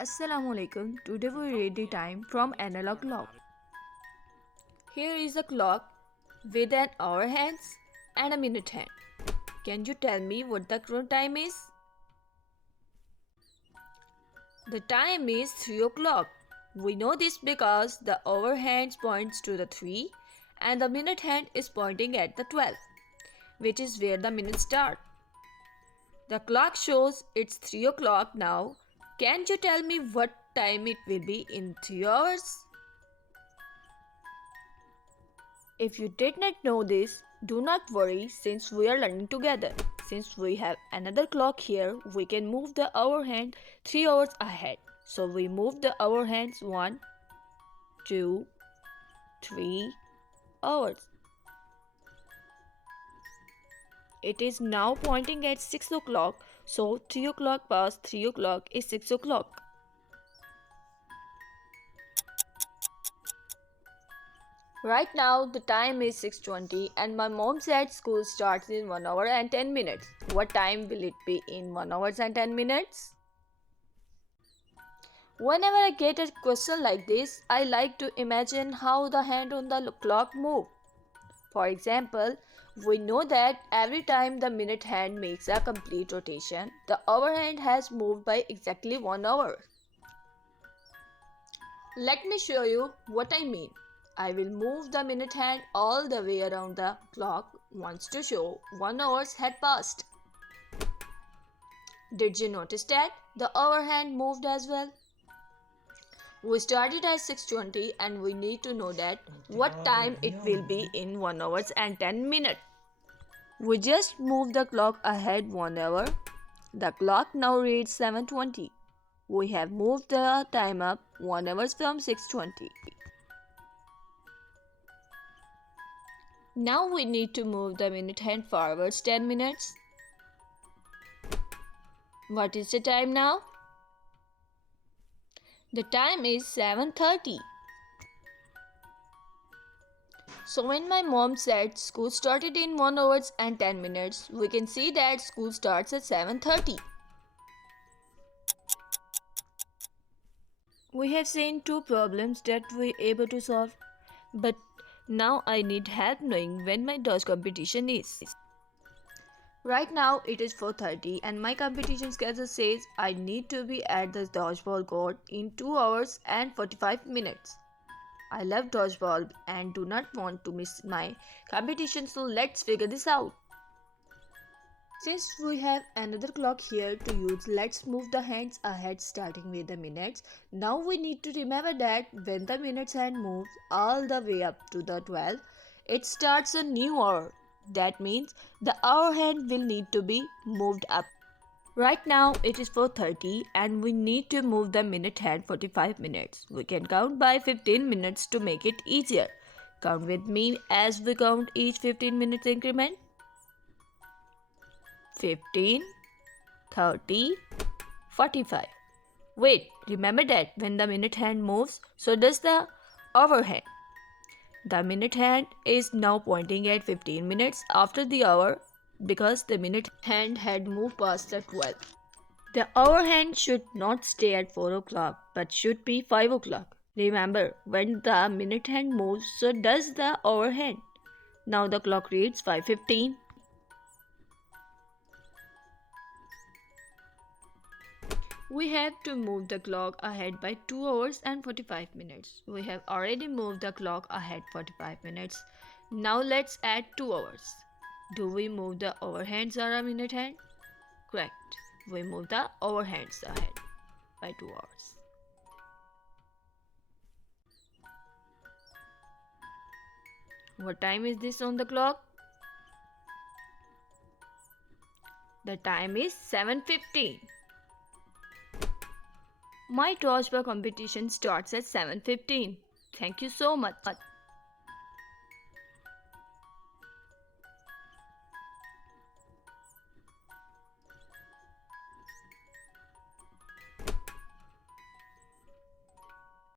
Assalamualaikum. Today we read the time from analog clock. Here is a clock with an hour hands and a minute hand. Can you tell me what the current time is? The time is 3 o'clock. We know this because the hour hands points to the 3 and the minute hand is pointing at the 12, which is where the minutes start. The clock shows it's 3 o'clock now. Can you tell me what time it will be in 3 hours? If you did not know this, do not worry since we are learning together. Since we have another clock here, we can move the hour hand 3 hours ahead. So we move the hour hands 1, 2, 3 hours. It is now pointing at 6 o'clock, so 3 o'clock past 3 o'clock is 6 o'clock. Right now the time is 6:20 and my mom said school starts in 1 hour and 10 minutes. What time will it be in 1 hour and 10 minutes? Whenever I get a question like this, I like to imagine how the hand on the clock move. For example, we know that every time the minute hand makes a complete rotation, the hour hand has moved by exactly 1 hour. Let me show you what I mean. I will move the minute hand all the way around the clock once to show 1 hour had passed. Did you notice that the hour hand moved as well? We started at 6:20 and we need to know that what time it will be in 1 hour and 10 minutes. We just moved the clock ahead 1 hour. The clock now reads 7:20. We have moved the time up 1 hour from 6:20. Now we need to move the minute hand forwards 10 minutes. What is the time now? The time is 7:30. So when my mom said school started in 1 hour and 10 minutes, we can see that school starts at 7:30. We have seen two problems that we are able to solve, but now I need help knowing when my dodge competition is. Right now it is 4:30 and my competition schedule says I need to be at the dodgeball court in 2 hours and 45 minutes. I love dodgeball and do not want to miss my competition, so let's figure this out. Since we have another clock here to use, let's move the hands ahead starting with the minutes. Now we need to remember that when the minutes hand moves all the way up to the 12, it starts a new hour. That means the hour hand will need to be moved up. Right now it is 4:30 and we need to move the minute hand 45 minutes. We can count by 15 minutes to make it easier. Count with me as we count each 15 minutes increment. 15, 30, 45. Wait, remember that when the minute hand moves, so does the hour hand. The minute hand is now pointing at 15 minutes after the hour because the minute hand had moved past the 12. The hour hand should not stay at 4 o'clock but should be 5 o'clock. Remember, when the minute hand moves, so does the hour hand. Now the clock reads 5:15. We have to move the clock ahead by 2 hours and 45 minutes. We have already moved the clock ahead 45 minutes. Now let's add 2 hours. Do we move the hour hands or a minute hand? Correct. We move the hour hands ahead by 2 hours. What time is this on the clock? The time is 7:15. My dodgeball competition starts at 7:15. Thank you so much.